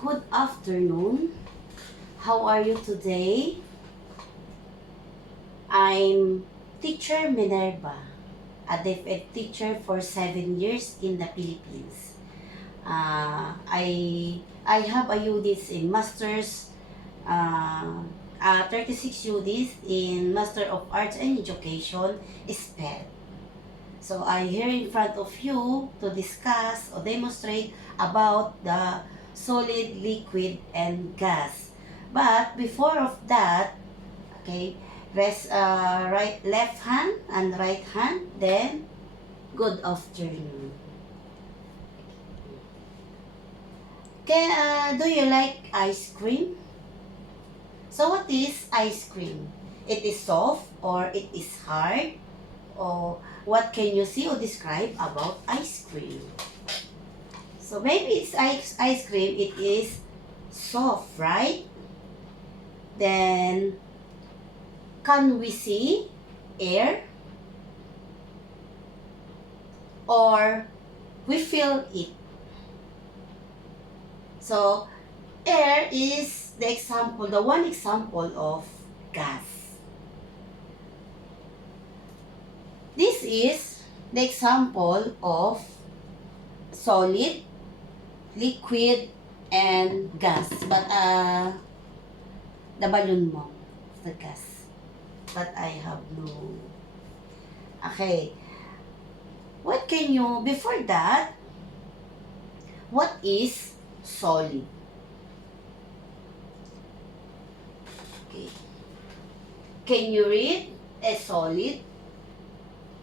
Good afternoon. How are you today? I'm teacher Minerva, a deaf ed teacher for 7 years in the Philippines. I have a UDIs in Masters, 36 UDIs in Master of Arts and Education, SPED. So I'm here in front of you to discuss or demonstrate about the solid, liquid, and gas. But before of that, okay, left hand and right hand, then good afternoon. Do you like ice cream? So what is ice cream? It is soft or it is hard? Or what can you see or describe about ice cream? So maybe it's ice cream, it is soft, right? Then, can we see air? Or we feel it? So, air is the example, the one example of gas. This is the example of solid, liquid, and gas. But the balloon mo, the gas. But I have no. Okay. What can you, before that, what is solid? Okay. Can you read a solid?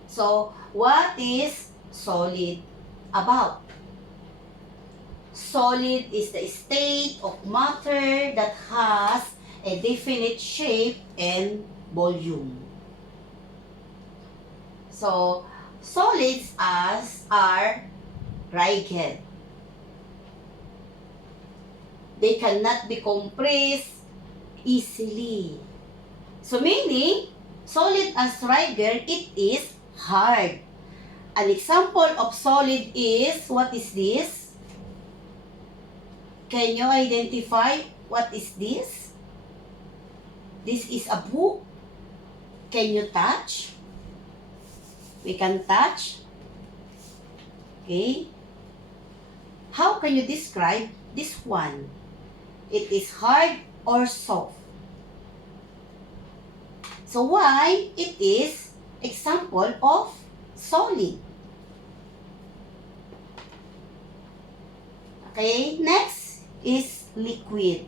So, what is solid about? Solid is the state of matter that has a definite shape and volume. So, solids are rigid. They cannot be compressed easily. So, meaning, solid as rigid, it is hard. An example of solid is, what is this? Can you identify what is this? This is a book. Can you touch? We can touch. Okay. How can you describe this one? It is hard or soft. So why it is example of solid? Okay, next is liquid.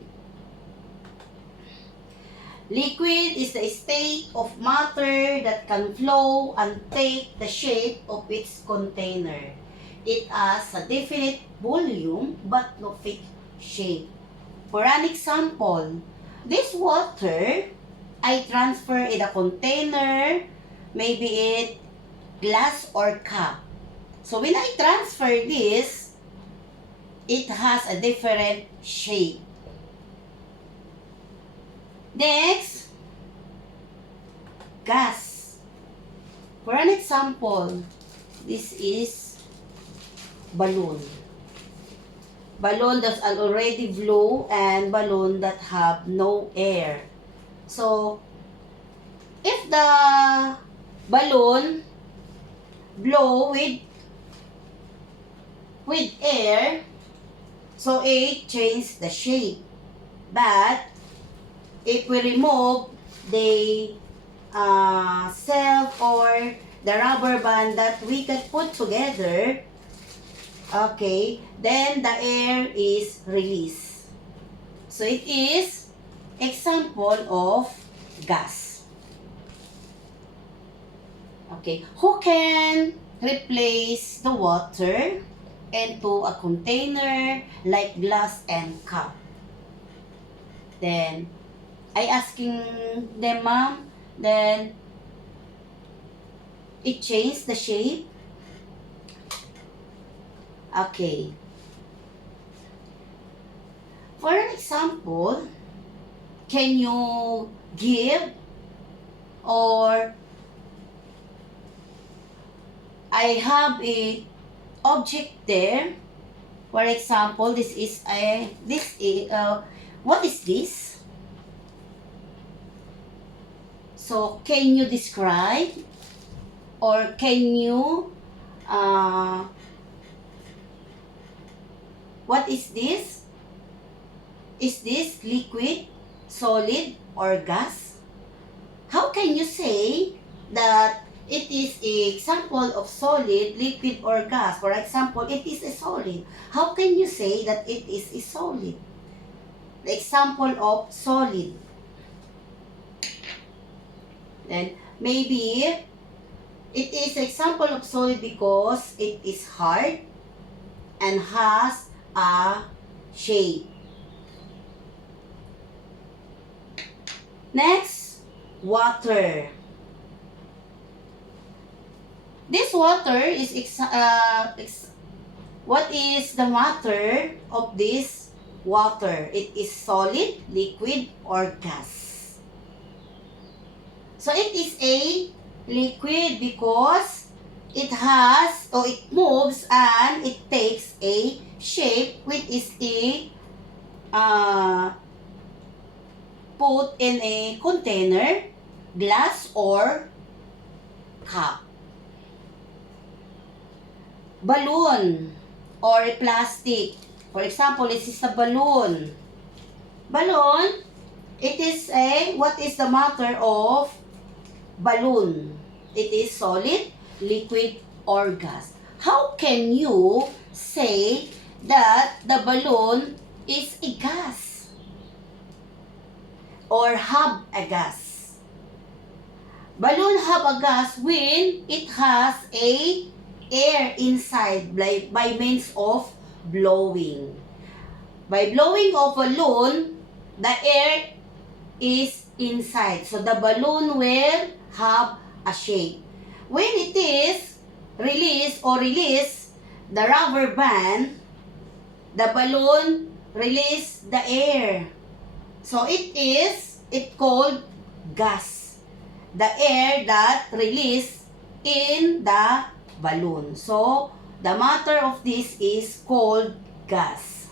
Liquid is the state of matter that can flow and take the shape of its container. It has a definite volume but no fixed shape. For an example, this water I transfer in a container, maybe it glass or cup. So when I transfer this, it has a different shape. Next, gas. For an example, this is balloon. Balloon that already blow and balloon that have no air. So, if the balloon blow with air, so it changes the shape. But if we remove the self or the rubber band that we can put together, okay, then the air is released. So it is example of gas. Okay, who can replace the water into a container like glass and cup? Then, I asking them, ma'am, then it changed the shape? Okay. For an example, can you give or I have a object there For example, what is this? So, can you describe or can you, what is this? Is this liquid, solid, or gas? How can you say that it is an example of solid, liquid, or gas? For example, it is a solid. How can you say that it is a solid? The example of solid. Then, maybe it is example of solid because it is hard and has a shape. Next, water. This water is what is the matter of this water? It is solid, liquid, or gas. So it is a liquid because it has or it moves and it takes a shape which is put in a container, glass, or cup. Balloon or a plastic. For example, this is a balloon. Balloon, it is what is the matter of balloon? It is solid, liquid, or gas. How can you say that the balloon is a gas or have a gas? Balloon have a gas when it has a air inside by means of blowing. By blowing of balloon, the air is inside. So the balloon will have a shape. When it is release the rubber band, the balloon release the air. So it called gas. The air that release in the balloon. So the matter of this is called gas.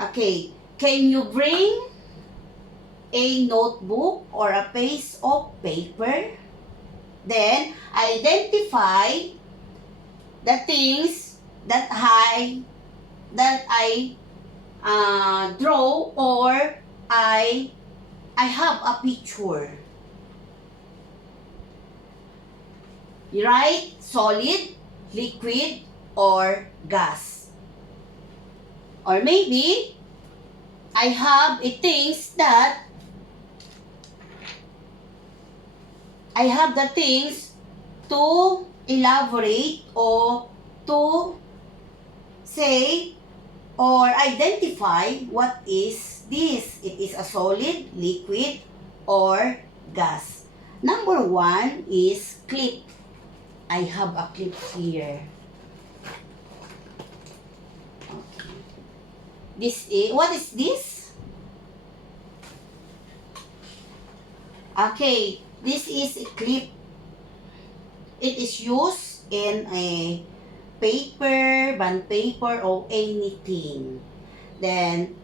Okay, can you bring a notebook or a piece of paper? Then identify the things that I draw or I have a picture. You write solid, liquid, or gas. Or maybe I have the things to elaborate or to say or identify what is this. It is a solid, liquid, or gas. Number 1 is clip. I have a clip here. Okay. What is this? Okay, this is a clip. It is used in a paper, bond paper, or anything. Then,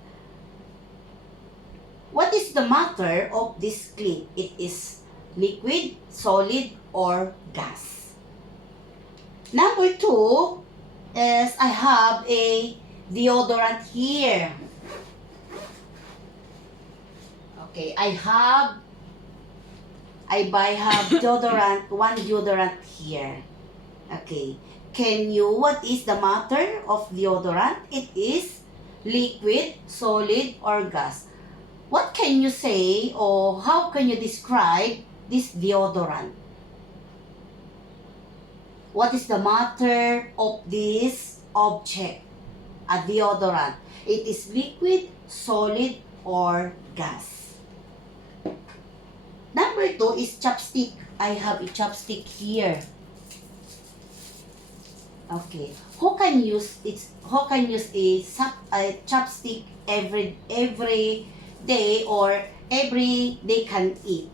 what is the matter of this clip? It is liquid, solid, or gas. Number 2 is I have a deodorant here. Okay, I have deodorant, one deodorant here. Okay, what is the matter of deodorant? It is liquid, solid, or gas. What can you say or how can you describe this deodorant? What is the matter of this object? A deodorant. It is liquid, solid, or gas. Number 2 is chopstick. I have a chopstick here. Okay. Who can use a chopstick every day or every day can eat?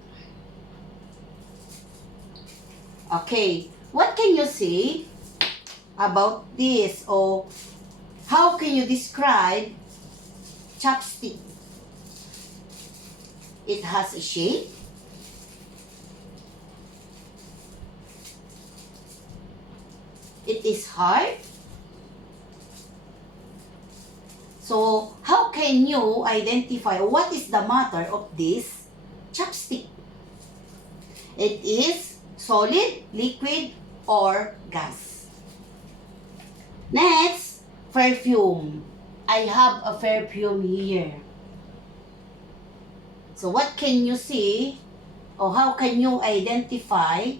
Okay. What can you say? about this? Or how can you describe chopstick? It has a shape. It is hard. So, how can you identify what is the matter of this chopstick? It is solid, liquid, or gas. Next, perfume. I have a perfume here. So, what can you see or how can you identify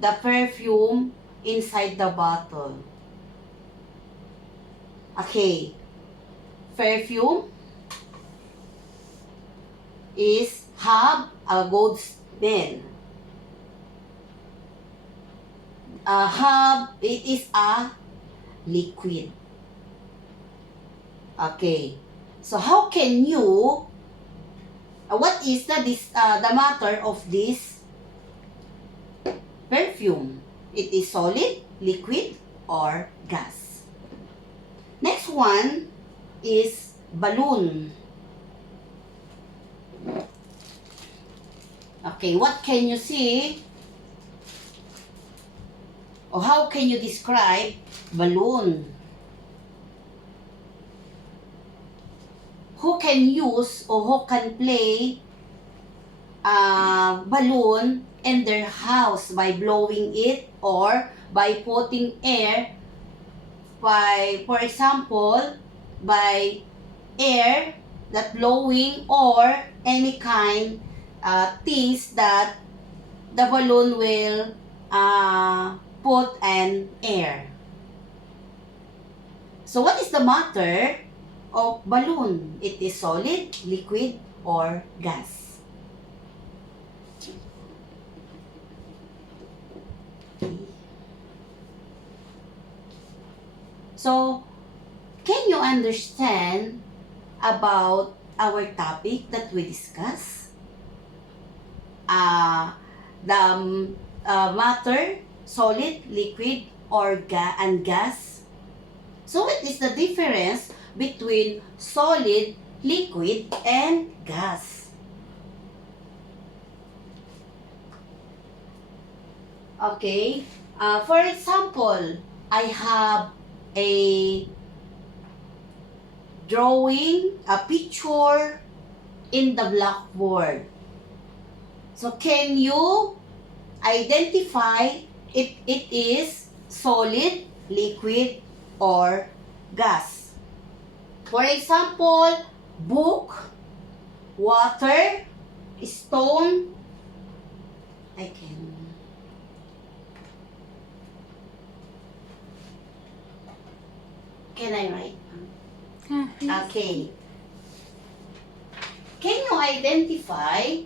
the perfume inside the bottle? Okay, perfume is have a good smell. It is a liquid. Okay, so how can you? What is the matter of this perfume? It is solid, liquid, or gas. Next one is balloon. Okay, what can you see? Or how can you describe balloon? Who can use or who can play balloon in their house by blowing it or by putting air by, for example, by air that blowing or any kind things that the balloon will put an air. So what is the matter of balloon? It is solid, liquid, or gas. So, can you understand about our topic that we discuss? The matter, solid, liquid, or gas. So, what is the difference between solid, liquid, and gas? Okay, for example, I have a drawing, a picture in the blackboard. So, can you identify if it is solid, liquid, or gas? For example, book, water, stone. Can I write? Okay. Can you identify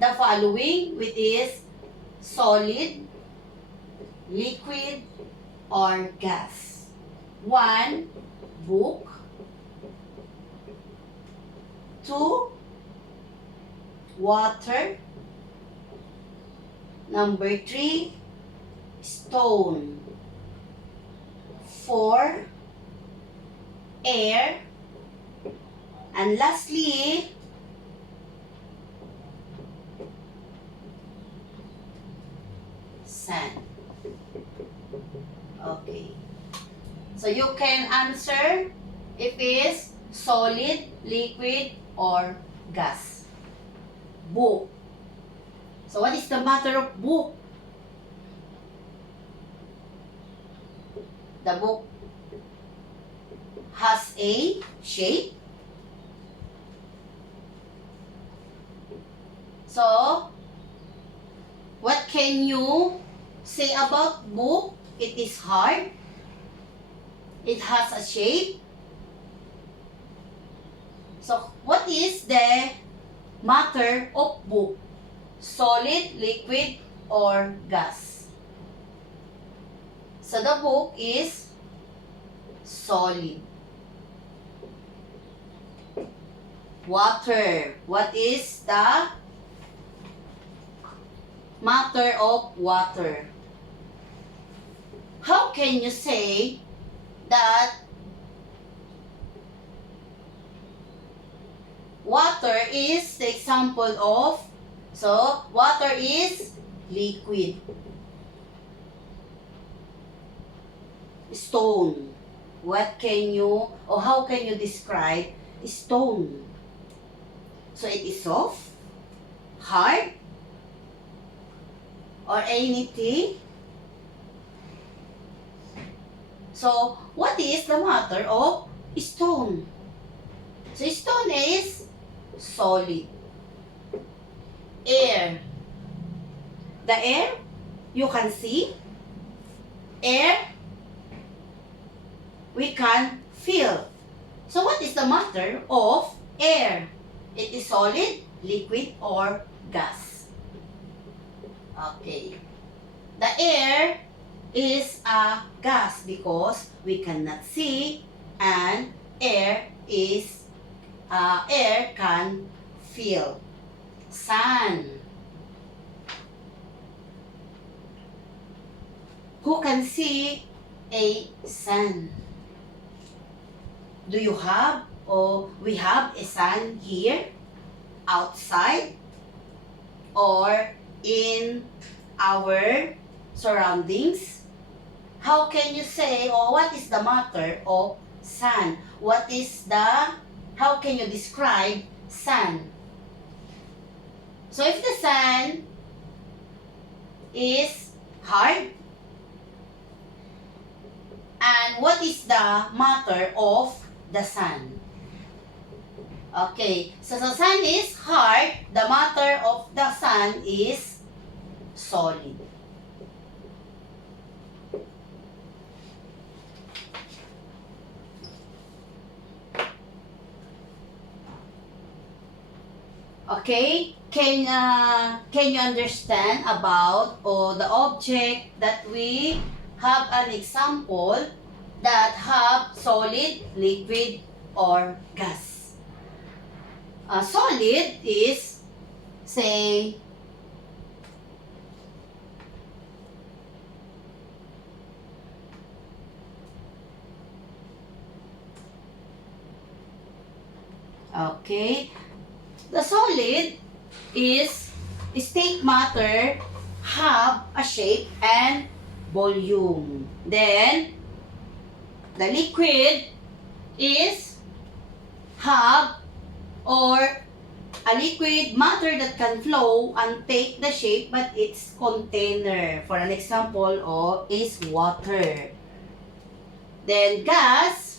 the following, which is solid, liquid, or gas? 1, book. 2, water. Number 3, stone. 4, air. And lastly, sand. Okay. So you can answer if it's solid, liquid, or gas. Book. So what is the matter of book? The book has a shape. So, what can you say about book? It is hard. It has a shape. So, what is the matter of book? Solid, liquid, or gas? So, the book is solid. Water. What is the matter of water. How can you say that water is the example of, so water is liquid. Stone. What can you, or how can you describe stone? So it is soft, hard, or anything. So what is the matter of stone? So stone is solid. Air. The air, you can see. Air, we can feel. So what is the matter of air? It is solid, liquid, or gas. Okay. The air is a gas because we cannot see, and air can feel. Sun. Who can see a sun? Do you have, or we have a sun here, outside, or in our surroundings? How can you say, or what is the matter of sun? How can you describe sun? So if the sun is hard, and what is the matter of the sun? Okay, so the sun is hard, the matter of the sun is solid. Okay, can you understand about the object that we have an example that have solid, liquid, or gas? Solid is, say, okay, the solid is state matter have a shape and volume. Then the liquid is have, or a liquid matter that can flow and take the shape, but its container. For an example, is water. Then gas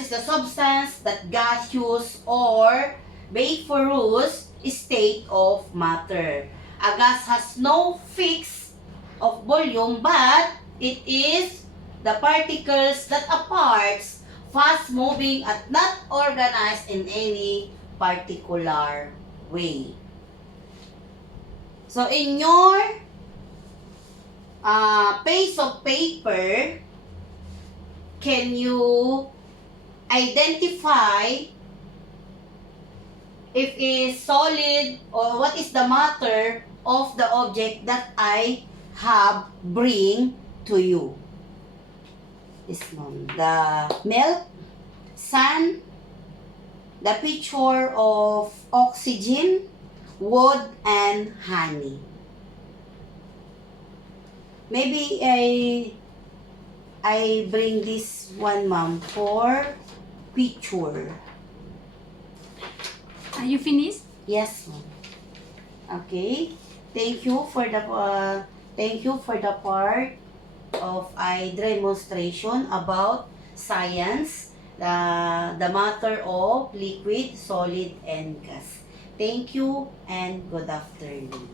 is the substance that gaseous or vaporous state of matter. A gas has no fixed of volume, but it is the particles that are parts, fast moving and not organized in any particular way. So in your piece of paper, can you identify if it's solid, or what is the matter of the object that I have bring to you? This one, the milk, sun, the picture of oxygen, wood, and honey. Maybe I bring this one, ma'am, for picture. Are you finished? Yes, ma'am. Okay. Thank you for the part of a demonstration about science, the matter of liquid, solid, and gas. Thank you and good afternoon.